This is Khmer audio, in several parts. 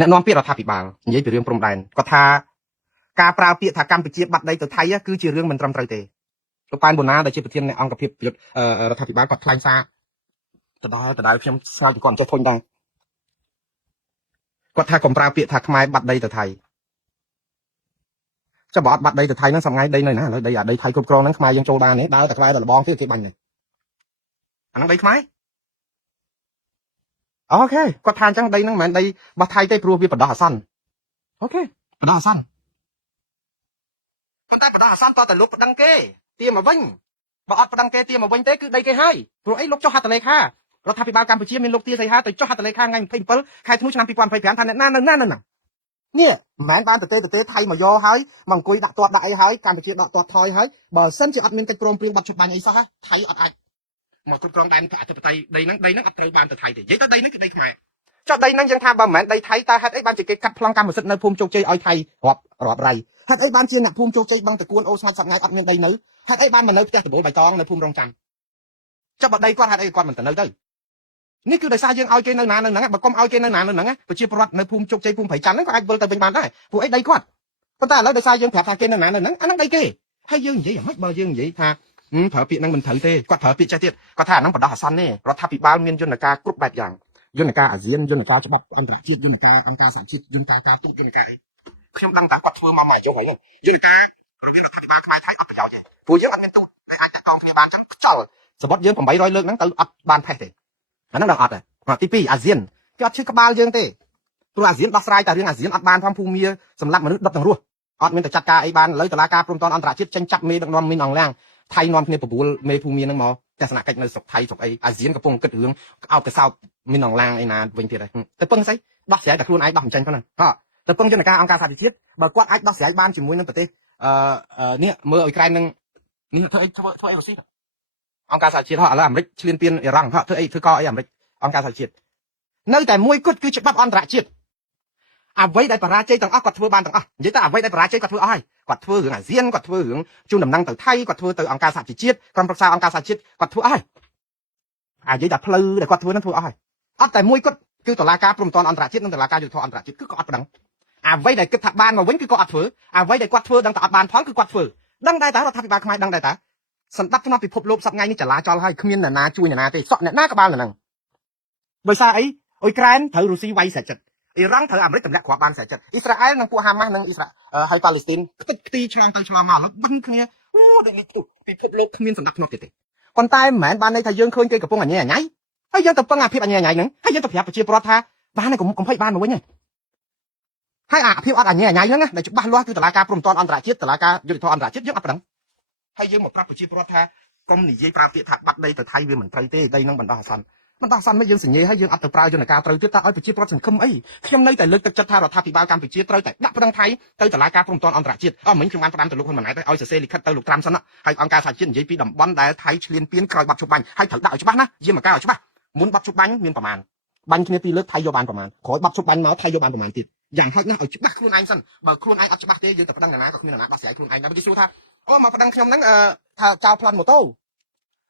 អ្នកនាំពាក្យរដ្ឋាភិបាលនិយាយពីរឿងព្រំដែនគាត់ថាការប្រើពាក្យថាកម្ពុជាបាត់ដីទៅថៃគឺជារឿងមិនត្រឹមត្រូវទេលោកប៉ែនបូណាដែលជាប្រធានអង្គភាពរដ្ឋាភិបាលគាត់ថ្លែងសារដដែលខ្ញុំស្នើពីគាត់ចេះធុញដែរគាត់ថាកុំប្រើពាក្យថាខ្មែរបាត់ដីទៅថៃចាំបើអត់បាត់ដីទៅថៃហ្នឹងសំងៃដីនៅណាឥឡូវដីអាដីថៃគ្រប់គ្រងហ្នឹងខ្មែរយើងចូលបានទេដើរតែខ្មែរដល់លបងទៀតគេបាញ់នេះអាហ្នឹងដីខ្មែរអូខេគាត់ថាអញ្ចឹងដីហ្នឹងមិនមែនដីរបស់ថៃទេព្រោះវាបដោះអាសន្នអូខេបដោះអាសន្នប៉ុន្តែបដោះអាសន្នតើតែលោកប្តឹងគេទាមកវិញបើអត់ប្តឹងគេទាមកវិញទេគឺដីគេហើយព្រោះអីលោកចុះហត្ថលេខារដ្ឋាភិបាលកម្ពុជាមានលោកទាសីហាទៅចុះហត្ថលេខាថ្ងៃ27ខែធ្នូឆ្នាំ2025ថាអ្នកណានៅណានៅណានេះមិនមែនបានទៅថៃមកយកហើយមកអង្គុយដាក់ទាត់ដាក់អីហើយកម្ពុជាដកទាត់ថយហើយបើសិនជាអត់មានកិច្ចព្រមព្រៀងបទច្បាញ់អីសោះថៃអត់អាចមកគ្រប់គ្រងដែនអធិបតេយ្យដីហ្នឹងអត់ត្រូវបានទៅថៃទេនិយាយទៅដីហ្នឹងគឺដីខ្មែរចុះដីហ្នឹងយើងថាបើមិនមែនដីថៃតើហេតុអីបានជាគេកាត់ប្លង់កម្មសិទ្ធិនៅភូមិជោគជ័យឲ្យថៃរាប់រៃហេតុអីបានជាអ្នកភូមិជោគជ័យបឹងតគួនអូស្ងាត់សប្ងៃអត់មានដីនៅហេតុអីបានមកនៅផ្ទះដបូលបៃតងនៅភូមិរងចាំចុះបើដីគាត់ហេតុអីគាត់មិនទៅនៅទៅនេះគឺដោយសារយើងឲ្យគេនៅណានៅហ្នឹងបើកុំឲ្យគេនៅណានៅហ្នឹងប្រជាពលរដ្ឋនៅភូមិជោគជ័យភូមិព្រៃច័ន្ទហ្នឹងក៏អាចវិលទៅវិញបានដែរព្រោះអីដីគាត់ប៉ុន្តែឥឡូវដោយសារយើងប្រាប់ថាគេនៅណានៅហ្នឹងអាហ្នឹងដីគេហើយយើងនិយាយយ៉ាងម៉េចបើយើងនិយាយថាប្រើពាក្យហ្នឹងមិនត្រូវទេគាត់ប្រើពាក្យចេះទៀតគាត់ថាអាហ្នឹងបដោះអាសន្នទេរដ្ឋាភិបាលមានយន្តការគ្រប់បែបយ៉ាងយន្តការអាស៊ានយន្តការច្បាប់អន្តរជាតិយន្តការអង្គការសហជាតិយន្តការការទូតយន្តការអីខ្ញុំដឹងថាគាត់ធ្វើមកមួយយកហើយយន្តការរដ្ឋាភិបាលខ្មែរថៃអត់ប្រយោជន៍ទេព្រោះយើងអត់មានទូតដែលអាចដាក់កងគ្នាបានអញ្ចឹងខ្ចល់សបុតយើង800លើកហ្នឹងទៅអត់បានផេះទេអាហ្នឹងដឹងអត់ទេទី2អាស៊ានគេអត់ឈឺក្បាលយើងទេព្រោះអាស៊ានដោះស្រាយតែរឿងអាស៊ានអត់បានផងភូមាសម្រាប់មនុស្សដុតទាំងរស់អត់មានតែចាត់ការអីបានឥឡូវតុលាការព្រំដែនអន្តរជាតិចេញចាប់មេដឹកនាំមីនអងឡាំងថៃនាំគ្នាបបួលមេភូមាហ្នឹងមកទស្សនកិច្ចនៅស្រុកថៃស្រុកអីអាស៊ានកំពុងគិតរឿងអោបកសោបមីនអងឡាំងឯណាវិញទៀតហើយទៅពឹងស្អីដោះស្រាយតែខ្លួនឯងដោះមិនចេញប៉ុណ្ណឹងទៅពឹងយន្តការអង្គការសហជីវជាតិបើគាត់អាចដោះស្រាយបានជាមួយនឹងប្រទេសនេះមើលអ៊ុយក្រែននឹងនេះធ្វើអីរុស្ស៊ីអង្គការសហជីវជាតិឥឡូវអាមេរិកឈ្លានពានអ៊ីរ៉ង់ធ្វើអីធ្វើកអីអាមេរិកអង្គការសហជីវជាតិនៅតែមួយគត់គឺច្បាប់អន្តរជាតិអ្វីដែលបរាជ័យទាំងអស់គាត់ធ្វើបានទាំងអស់និយាយទៅអ្វីដែលបរាជ័យគាត់ធ្វើអស់ហើយគាត់ធ្វើរឿងអាស៊ានគាត់ធ្វើរឿងជូនដំណឹងទៅថៃគាត់ធ្វើទៅអង្គការសហជីវជាតិក្រុមប្រឹក្សាអង្គការសហជីវជាតិគាត់ធ្វើអស់ហើយនិយាយតែផ្លូវដែលគាត់ធ្វើហ្នឹងធ្វើអស់ហើយអត់តែមួយគត់គឺតុលាការព្រំដែនអន្តរជាតិនិងតុលាការយុត្តិធម៌អន្តរជាតិគឺក៏អត់ប្តឹងអ្វីដែលគិតថាបានមកវិញគឺក៏អត់ធ្វើអ្វីដែលគាត់ធ្វើដឹងតែអត់បានផងគឺគាត់ធ្វើដឹងដែរតារដ្ឋាភិបាលខ្មែរដឹងដែរតាសម្ដាប់ធ្នាប់ពិភពលោកសប្តាហ៍នេះចលាចលហើយគ្មានអ្នកណាជួយអ្នកណាទេសក់អ្នកណាក្បាលនៅហ្នឹងដោយសារអីអ៊ុយក្រែនត្រូវរុស្ស៊ីវាយស្រេចចិត្តអ៊ីរ៉ង់ត្រូវអាមេរិកទម្លាក់គ្រាប់បានស្រេចចិត្តអ៊ីស្រាអែលនិងពួកហាម៉ាស់និងហើយប៉ាឡេស្ទីនខ្ទេចខ្ទីឆ្លងទៅឆ្លងមកឥឡូវបិទគ្នាអូដូចនេះពិភពលោកគ្មានសម្ដាប់ធ្នាប់ទៀតទេប៉ុន្តែមិនមែនបានន័យថាយើងឃើញគេកំពុងអញ្ញែអញ្ញៃហើយយើងទៅពឹងអាភាពអញ្ញែអញ្ញៃហ្នឹងហើយយើងទៅប្រាប់ប្រជាពលរដ្ឋថាបានហើយកុំភ័យបានមកវិញហើយអាភាពអត់អញ្ញែអញ្ញៃហ្នឹងដែលច្បាស់លាស់គឺតុលាការព្រំដែនអន្តរជាតិតុលាការយុត្តិធម៌អន្តរជាតិយើងអត់ប្រឹងហើយយើងមកប្រាប់ប្រជាពលរដ្ឋថាកុំនិយាយប្រើពាក្យថាបាត់ដីទៅថៃវាមិនត្រូវទេដីនឹងបណ្ដោះអាសន្នមិនដោះអាសន្នមិនយើងសញ្ញេហើយយើងអត់ទៅប្រើយន្តការត្រូវទៀតតើឲ្យប្រជាពលរដ្ឋសង្ឃឹមអីខ្ញុំនៅតែលើកទឹកចិត្តថារដ្ឋាភិបាលកម្ពុជាត្រូវតែដាក់ប្តឹងថៃទៅតុលាការព្រំដែនអន្តរជាតិមិញខ្ញុំបានផ្ដាំទៅលោកហ៊ុនម៉ាណែតឲ្យសរសេរលិខិតទៅលោកត្រាំសិនហើយអង្គការសហជាតិនិយាយពីតំបន់ដែលថៃឈ្លានពានក្រោយបាត់ជុបបាញ់ហើយត្រូវដាក់ឲ្យច្បាស់ណាយាមមកការឲ្យច្បាស់មុនបាត់ជុបបាញ់មានប្រមាណបាញ់គ្នាពីរលើកថៃយកបានប្រមាណក្រោយបាត់ជុបបាញ់មកថៃយកបានប្រមាណទៀតយ៉ាងហោចណាស់ឲ្យច្បាស់ខ្លួនឯងសិនបើខ្លួនឯងអត់ច្បាស់ទេយើងទៅប្តឹងណាក៏គ្មានណាដោះស្រាយខ្លួនឯងដែរគេសួរថាអូមកប្តឹងខ្ញុំហ្នឹងថាចោលប្លន់ម៉ូតូ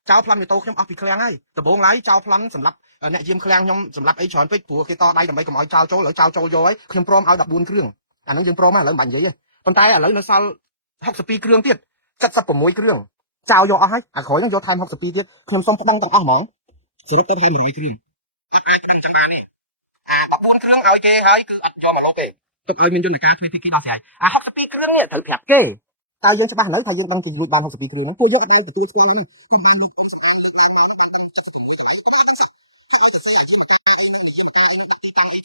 ចោលប្លន់ម៉ូតូខ្ញុំអស់ពីឃ្លាំងហើយដំបងឡើយចោលប្លន់សម្រាប់អ្នកយាមឃ្លាំងខ្ញុំសម្រាប់អីច្រើនពេកព្រោះគេតដៃដើម្បីកុំឲ្យចោលចូលហើយចោលចូលយកហើយខ្ញុំព្រមឲ្យ14គ្រឿងអាហ្នឹងយើងព្រមហើយឥឡូវមិនបាច់និយាយទេប៉ុន្តែឥឡូវនៅសល់62គ្រឿងទៀត76គ្រឿងចោលយកអស់ហើយអាក្រោយហ្នឹងយកថែម62ទៀតខ្ញុំសុំប្តឹងទាំងអស់ហ្មងសរុបទៅថែម100គ្រឿងអត់អាចប្តឹងចាំបានទេ14គ្រឿងឲ្យគេហើយគឺអត់យកមកលុបទេទុកឲ្យមានយន្តការធ្វើពីគេដោះស្រាយ62គ្រឿងនេះត្រូវប្រាប់គេតើយើងច្បាស់នៅថាយើងដឹងគេលួចបាន62គ្រឿងហ្នឹងពួកយើងអត់ឲ្យទទួលស្គាល់ទេប៉ុន្ត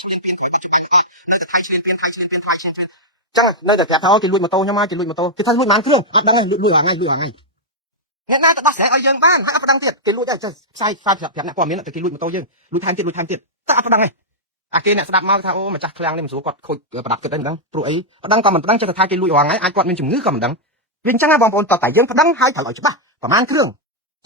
ែឈ្លានពានគាត់ទៅនៅតែថៃឈ្លានពានថៃឈ្លានពានថៃឈ្លានពានចឹងនៅតែប្រាប់ថាគេលួចម៉ូតូខ្ញុំមកគេលួចម៉ូតូគេថាលួចបានគ្រឿងអត់ដឹងទេលួចថ្ងៃអ្នកណាទៅដោះស្រាយឲ្យយើងបានហើយអត់ប្តឹងទៀតគេលួចតែផ្សាយប្រាប់អ្នកព័ត៌មានតែគេលួចម៉ូតូយើងលួចថែមទៀតតែអត់ប្តឹងទេអាគេអ្នកស្ដាប់មកថាអូម្ចាស់ឃ្លាំងនេះមិនស្រួលគាត់ខូចប្រដាប់គិតអីមិនដឹងព្រោះអីប្តឹងក៏មិនប្តឹងចេះតែថាគេលួចរាល់ថ្ងៃអាចគាត់មានជំងឺក៏មិនដឹងវាអញ្ចឹងណាបងប្អូនតតែយើងប្តឹងហើយត្រូវឲ្យច្បាស់ប្រហែលគ្រឿង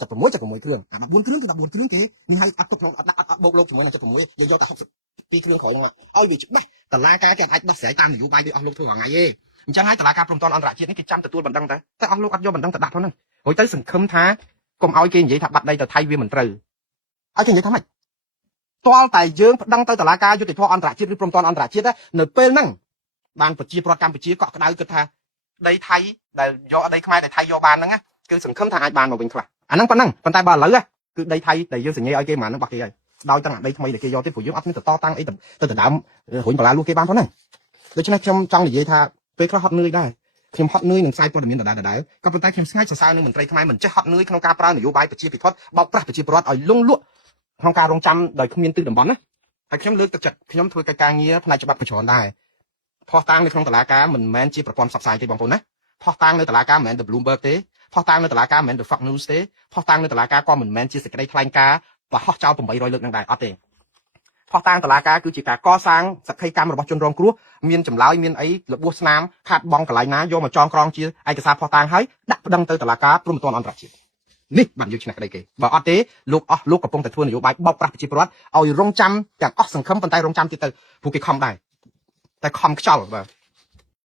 76គ្រឿង14គ្រឿងគឺ14គ្រឿងគេនេះឲ្យអត់ទុកក្នុងអត់បូកលោកជាមួយនឹង76យើងយកតែ62គ្រឿងក្រោយមកឲ្យវាច្បាស់តឡាការគេអាចដោះស្រាយតាមនយោបាយវាអស់លោកធ្វើរាល់ថ្ងៃទេអញ្ចឹងហើយតឡាការព្រំដែនអន្តរជាតិនេះគេចាំទទួលបណ្ដឹងតែអស់លោកអត់យកបណ្ដឹងទៅដាក់ផងហ្នឹងរួចទៅសង្ឃឹមថាកុំឲ្យគេនិយាយថាបាត់ដីទៅថៃវាមិនត្រូវឲ្យគេនិយាយថាម៉េច toal tại dương đăng tới tờ lá ca cho thì thọ an trả chiết đi prom toàn an trả chiết đấy nửa bên năng ban bật chia pro Campuchia cọ cái đau cứ tha đây thay đây do đây không ai để thay do ban đó á cứ sừng khâm thay ban mà bình khla anh năng phần tay bà lỡ á cứ đây thay đây dương sừng nghe ai kia mà nó bạc kia đau tăng đây không ai để kia do tiếp phụ dương ấp nó to tăng ấy từ đám hội bà la luôn kia ban thôi nè đây cho nên trong là gì tha về cái hot nơi đâyខ្ញុំហត់នឿយនឹងផ្សាយព័ត៌មានដដែលក៏ប៉ុន្តែខ្ញុំស្ងាច់សរសើរនឹងមន្ត្រីខ្មែរមិនចេះហត់នឿយក្នុងការប្រើនយោបាយប្រជាពិធបោកប្រាស់ប្រជាពលរដ្ឋឲ្យលងលក់ក្នុងការរងចាំដោយគ្មានទិសតំបន់ណាហើយខ្ញុំលើកទឹកចិត្តខ្ញុំធ្វើកិច្ចការងារផ្នែកច្បាប់ប្រជាដែរផុសតាំងនៅក្នុងតុលាការមិនមែនជាប្រព័ន្ធផ្សព្វផ្សាយទេបងប្អូនណាផុសតាំងនៅតុលាការមិនមែន The Bloomberg ទេផុសតាំងនៅតុលាការមិនមែន The Fox News ទេផុសតាំងនៅតុលាការក៏មិនមែនជាសេចក្តីថ្លែងការណ៍បោះហោះចោល800លើកនឹងដែរអត់ទេផុសតាំងតុលាការគឺជាការកសាងសក្ខីកម្មរបស់ជនរងគ្រោះមានចម្លើយមានអីរបួសស្នាមខាត់បងកន្លែងណាយកមកចងក្រងជាឯកសារផុសតាំងហើយដាក់ប្តឹងទៅតុលាការព្រំប្រទានអន្តរជាតិនេះបានយកឈ្នះក្តីគេបើអត់ទេលោកកំពុងតែធ្វើនយោបាយបោកប្រាស់ប្រជាពលរដ្ឋឲ្យរងចាំទាំងអស់សង្ឃឹមប៉ុន្តែរងចាំទៀតទៅព្រោះគេខំដែរតែខំខ្ចល់បាទ